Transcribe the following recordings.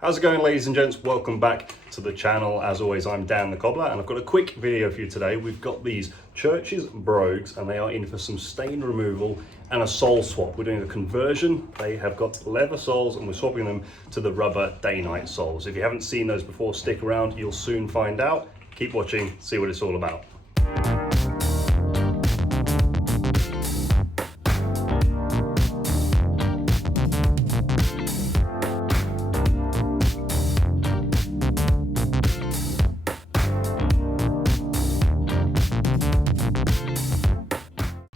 How's it going, ladies and gents? Welcome back to the channel. As always, I'm Dan the Cobbler, and I've got a quick video for you today. We've got these Church's brogues, and they are in for some stain removal and a sole swap. We're doing a conversion. They have got leather soles, and we're swapping them to the rubber Dainite soles. If you haven't seen those before, stick around. You'll soon find out. Keep watching, see what it's all about.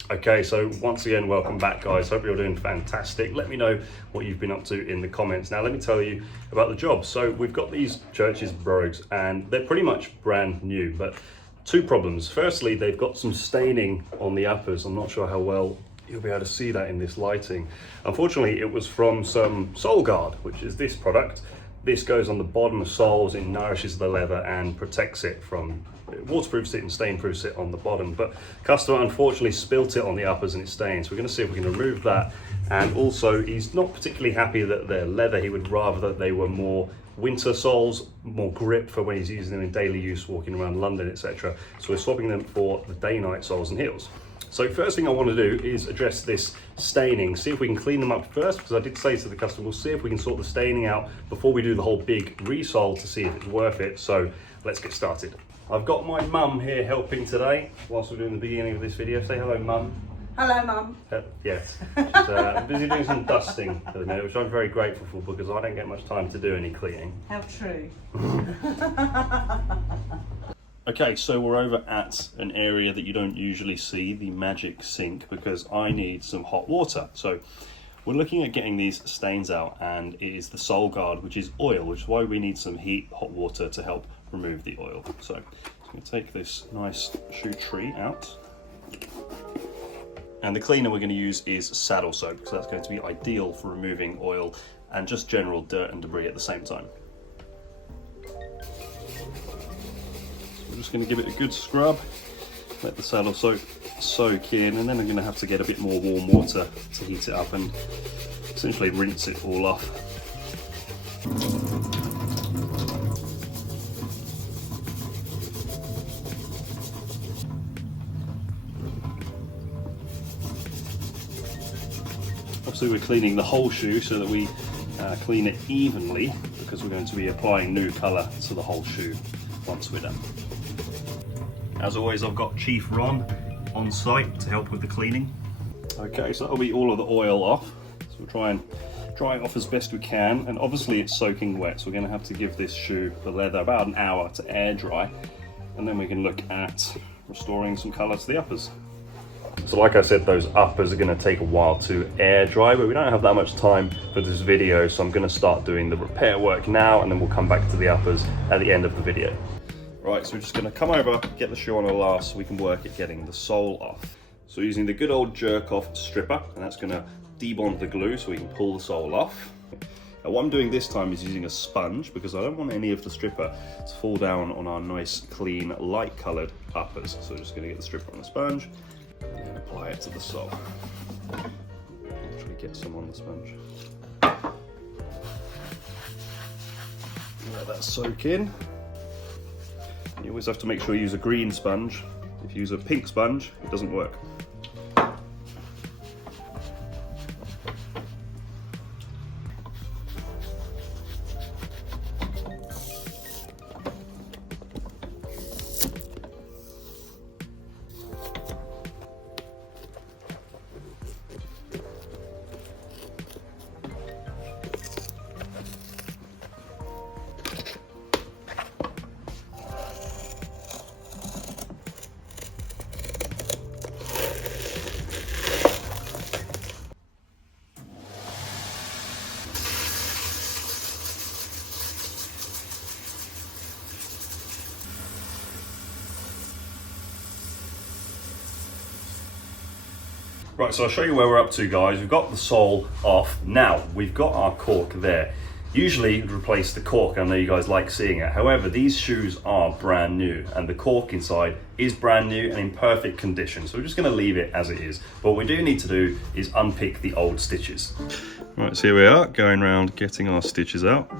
Okay, so once again, welcome back, guys. Hope you're doing fantastic. Let me know what you've been up to in the comments. Now, let me tell you about the job. So we've got these Church's brogues, and they're pretty much brand new, but two problems. Firstly, they've got some staining on the uppers. I'm not sure how well you'll be able to see that in this lighting. Unfortunately, it was from some sole guard, which is this product. This goes on the bottom of soles, it nourishes the leather and protects it from, waterproofs it and stain-proofs it on the bottom. But customer unfortunately spilt it on the uppers and it stains. We're going to see if we can remove that. And also, he's not particularly happy that they're leather. He would rather that they were more winter soles, more grip for when he's using them in daily use, walking around London, etc. So we're swapping them for the Dainite soles and heels. So first thing I want to do is address this staining, see if we can clean them up first, because I did say to the customer, we'll see if we can sort the staining out before we do the whole big resole to see if it's worth it. So let's get started. I've got my mum here helping today whilst we're doing the beginning of this video. Say hello, Mum. Hello, Mum. Yes, she's busy doing some dusting at the minute, which I'm very grateful for because I don't get much time to do any cleaning. How true. Okay, so we're over at an area that you don't usually see, the magic sink, because I need some hot water. So we're looking at getting these stains out, and it is the sole guard, which is oil, which is why we need some hot water to help remove the oil. So I'm going to take this nice shoe tree out. And the cleaner we're going to use is saddle soap, because that's going to be ideal for removing oil and just general dirt and debris at the same time. I'm just going to give it a good scrub, let the saddle soap soak in, and then I'm going to have to get a bit more warm water to heat it up and essentially rinse it all off. Obviously we're cleaning the whole shoe so that we clean it evenly, because we're going to be applying new colour to the whole shoe once we're done. As always, I've got Chief Ron on site to help with the cleaning. Okay, so that'll be all of the oil off. So we'll try and dry it off as best we can. And obviously it's soaking wet, so we're going to have to give this shoe, the leather, about an hour to air dry. And then we can look at restoring some colour to the uppers. So like I said, those uppers are going to take a while to air dry, but we don't have that much time for this video, so I'm going to start doing the repair work now, and then we'll come back to the uppers at the end of the video. Right, so we're just going to come over, get the shoe on a last so we can work at getting the sole off. So using the good old jerk off stripper, and that's going to debond the glue so we can pull the sole off. Now what I'm doing this time is using a sponge, because I don't want any of the stripper to fall down on our nice, clean, light coloured uppers. So we're just going to get the stripper on the sponge and apply it to the sole. Actually get some on the sponge. Let that soak in. You always have to make sure you use a green sponge. If you use a pink sponge, it doesn't work. Right, so I'll show you where we're up to, guys. We've got the sole off. Now, we've got our cork there. Usually you'd replace the cork, I know you guys like seeing it. However, these shoes are brand new and the cork inside is brand new and in perfect condition. So we're just gonna leave it as it is. But what we do need to do is unpick the old stitches. Right, so here we are, going around getting our stitches out.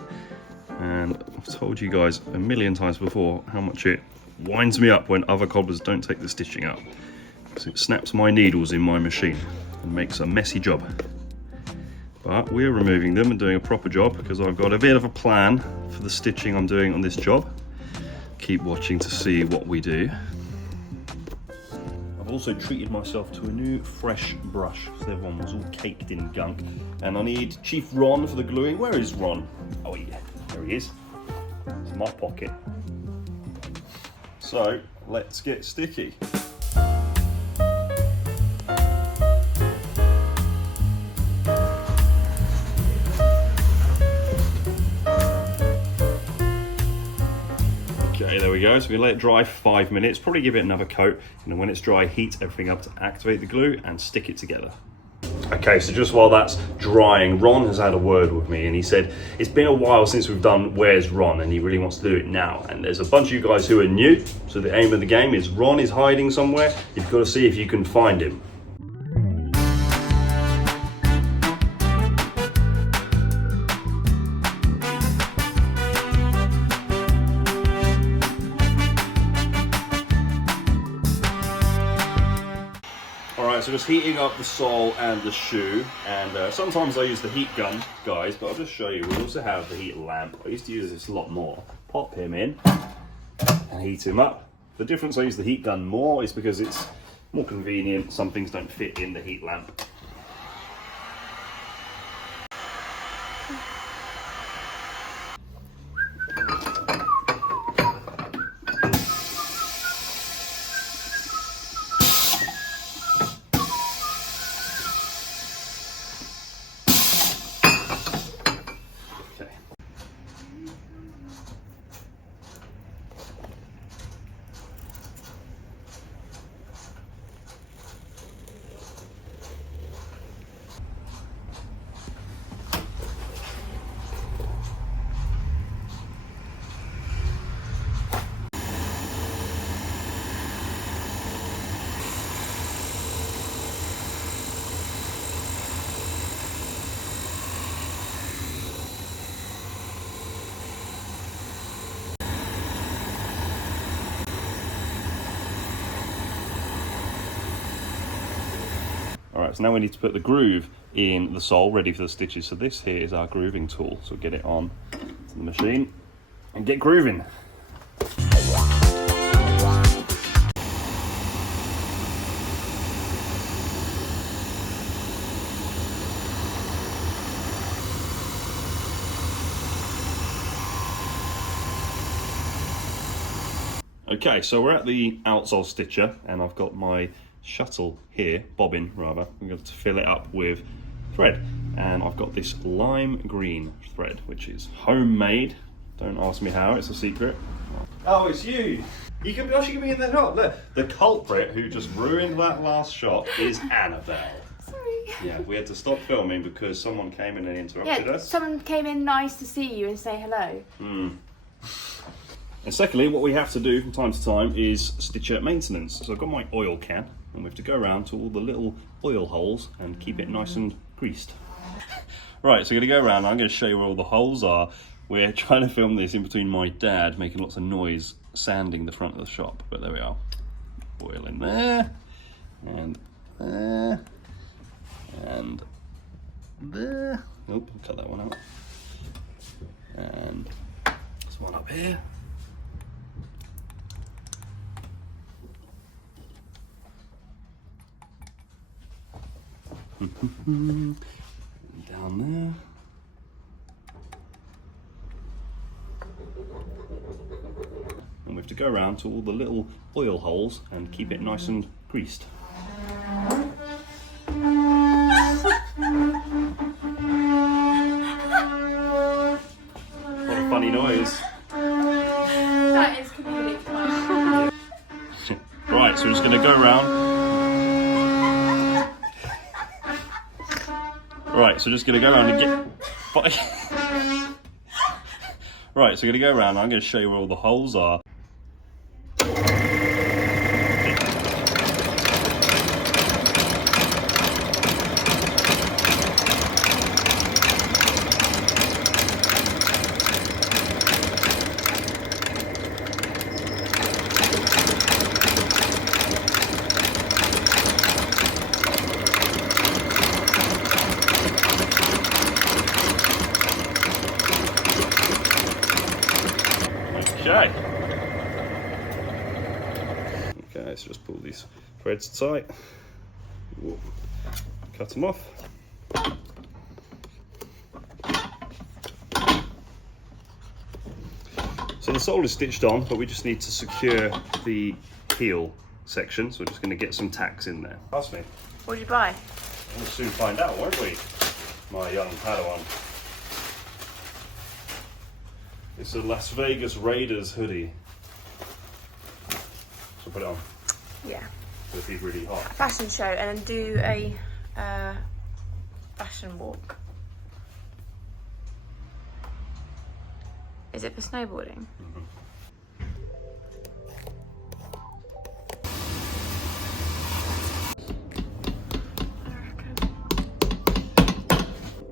And I've told you guys a million times before how much it winds me up when other cobblers don't take the stitching out, because it snaps my needles in my machine and makes a messy job. But we're removing them and doing a proper job because I've got a bit of a plan for the stitching I'm doing on this job. Keep watching to see what we do. I've also treated myself to a new fresh brush because the other one was all caked in gunk. And I need Chief Ron for the gluing. Where is Ron? Oh yeah, there he is. It's in my pocket. So let's get sticky. Okay, there we go. So we let it dry for 5 minutes, probably give it another coat, and then when it's dry, heat everything up to activate the glue and stick it together. Okay, so just while that's drying, Ron has had a word with me and he said, it's been a while since we've done Where's Ron, and he really wants to do it now. And there's a bunch of you guys who are new, so the aim of the game is Ron is hiding somewhere. You've got to see if you can find him. Alright, so just heating up the sole and the shoe, and sometimes I use the heat gun, guys, but I'll just show you. We also have the heat lamp. I used to use this a lot more. Pop him in and heat him up. The difference I use the heat gun more is because it's more convenient. Some things don't fit in the heat lamp. Alright, so now we need to put the groove in the sole, ready for the stitches. So this here is our grooving tool. So get it on to the machine and get grooving. Okay, so we're at the outsole stitcher and I've got my shuttle here, bobbin rather. I'm going to fill it up with thread, and I've got this lime green thread which is homemade. Don't ask me how, it's a secret. Oh, it's you! You can actually give me in that shot. Look, the culprit who just ruined that last shot is Annabelle. Sorry. Yeah, we had to stop filming because someone came in and interrupted us. Someone came in nice to see you and say hello. And secondly, what we have to do from time to time is stitcher maintenance. So I've got my oil can, and we have to go around to all the little oil holes and keep it nice and greased. Right, so we're gonna go around, I'm gonna show you where all the holes are. We're trying to film this in between my dad making lots of noise, sanding the front of the shop, but there we are. Oil in there, and there, and there. Nope, cut that one out. And there's one up here. Down there. And we have to go around to all the little oil holes and keep it nice and greased. What a funny noise. That is comedic. Right, so we're just going to go around. Right, so just going to go around and get... Right, so we're going to go around and I'm going to show you where all the holes are. Okay. Okay, so just pull these threads tight. Whoa. Cut them off. So the sole is stitched on, but we just need to secure the heel section. So we're just going to get some tacks in there. Ask me. What did you buy? We'll soon find out, won't we? My young Padawan. It's a Las Vegas Raiders hoodie. So put it on. Yeah. So if he's really hot. A fashion show and then do a fashion walk. Is it for snowboarding?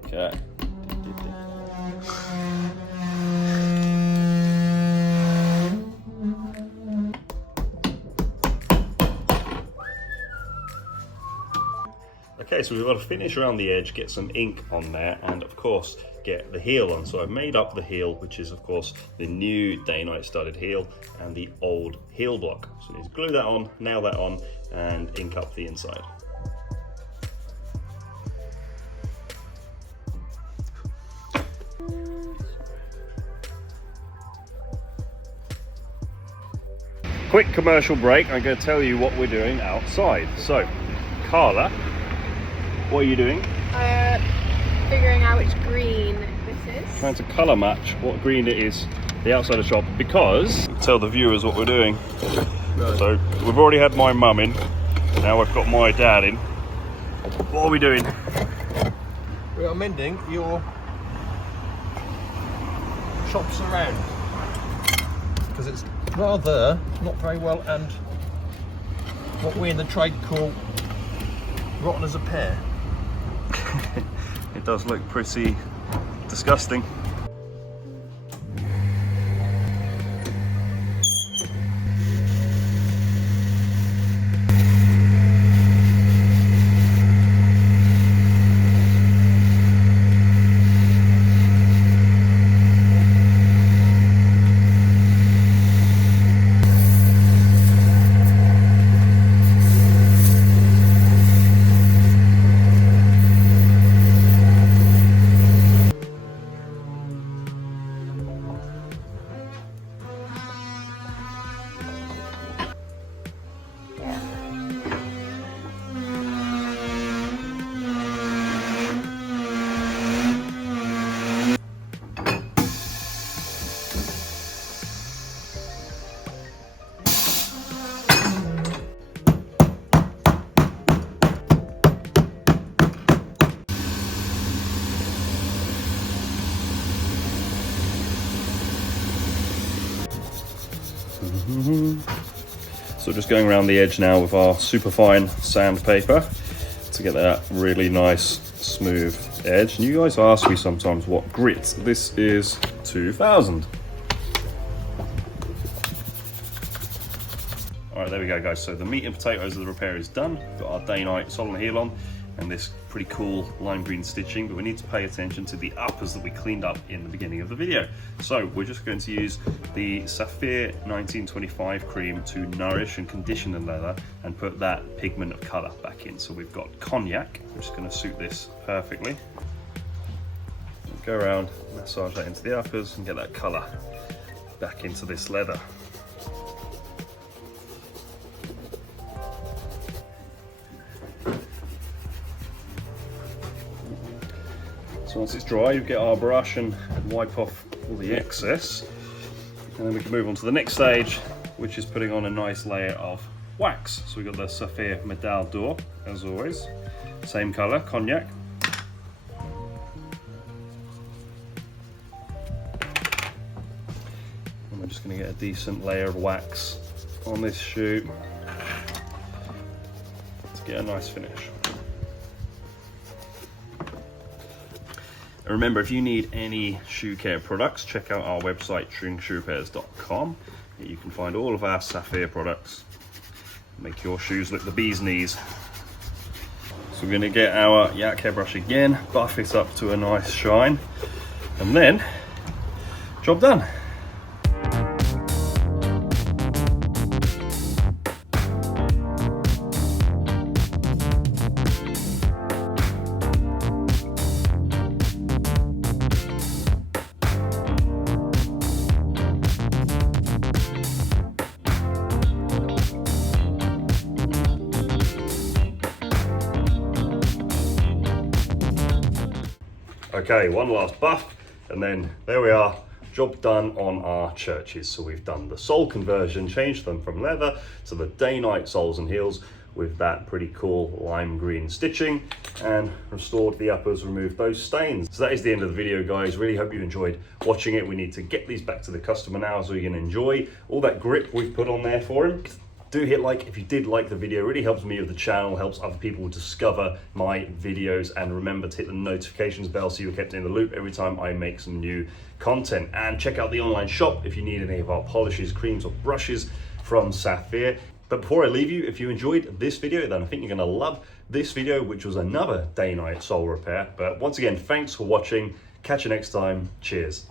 Okay. Okay, so we've got to finish around the edge, get some ink on there, and of course get the heel on. So I've made up the heel, which is of course the new Dainite studded heel and the old heel block. So we need to glue that on, nail that on, and ink up the inside. Quick commercial break. I'm going to tell you what we're doing outside. So, Carla, what are you doing? Figuring out which green this is. Trying to colour match what green it is, the outside of the shop, because tell the viewers what we're doing. Right. So we've already had my mum in, now we've got my dad in. What are we doing? We are mending your shops around because it's rather not very well, and what we in the trade call rotten as a pear. It does look pretty disgusting. So just going around the edge now with our superfine sandpaper to get that really nice smooth edge. And you guys ask me sometimes what grit this is. 2000. All right, there we go, guys. So the meat and potatoes of the repair is done. Got our Dainite Sole heel on and this pretty cool lime green stitching, but we need to pay attention to the uppers that we cleaned up in the beginning of the video. So we're just going to use the Saphir 1925 cream to nourish and condition the leather and put that pigment of color back in. So we've got cognac, which is going to suit this perfectly. Go around, massage that into the uppers and get that color back into this leather. So once it's dry, you get our brush and wipe off all the excess. And then we can move on to the next stage, which is putting on a nice layer of wax. So we've got the Saphir Medal d'Or, as always. Same color, cognac. And we're just gonna get a decent layer of wax on this shoe to get a nice finish. Remember, if you need any shoe care products, check out our website, shrinkshoerepairs.com. You can find all of our Saphir products. Make your shoes look the bee's knees. So we're going to get our yak hairbrush again, buff it up to a nice shine, and then job done. Okay, one last buff, and then there we are, job done on our churches. So we've done the sole conversion, changed them from leather to the Dainite soles and heels with that pretty cool lime green stitching, and restored the uppers, removed those stains. So that is the end of the video, guys. Really hope you enjoyed watching it. We need to get these back to the customer now so he can enjoy all that grip we've put on there for him. Do hit like if you did like the video. It really helps me with the channel, helps other people discover my videos, and remember to hit the notifications bell so you're kept in the loop every time I make some new content. And check out the online shop if you need any of our polishes, creams or brushes from Sapphire. But before I leave you, if you enjoyed this video, then I think you're gonna love this video, which was another Dainite sole repair. But once again, thanks for watching. Catch you next time. Cheers.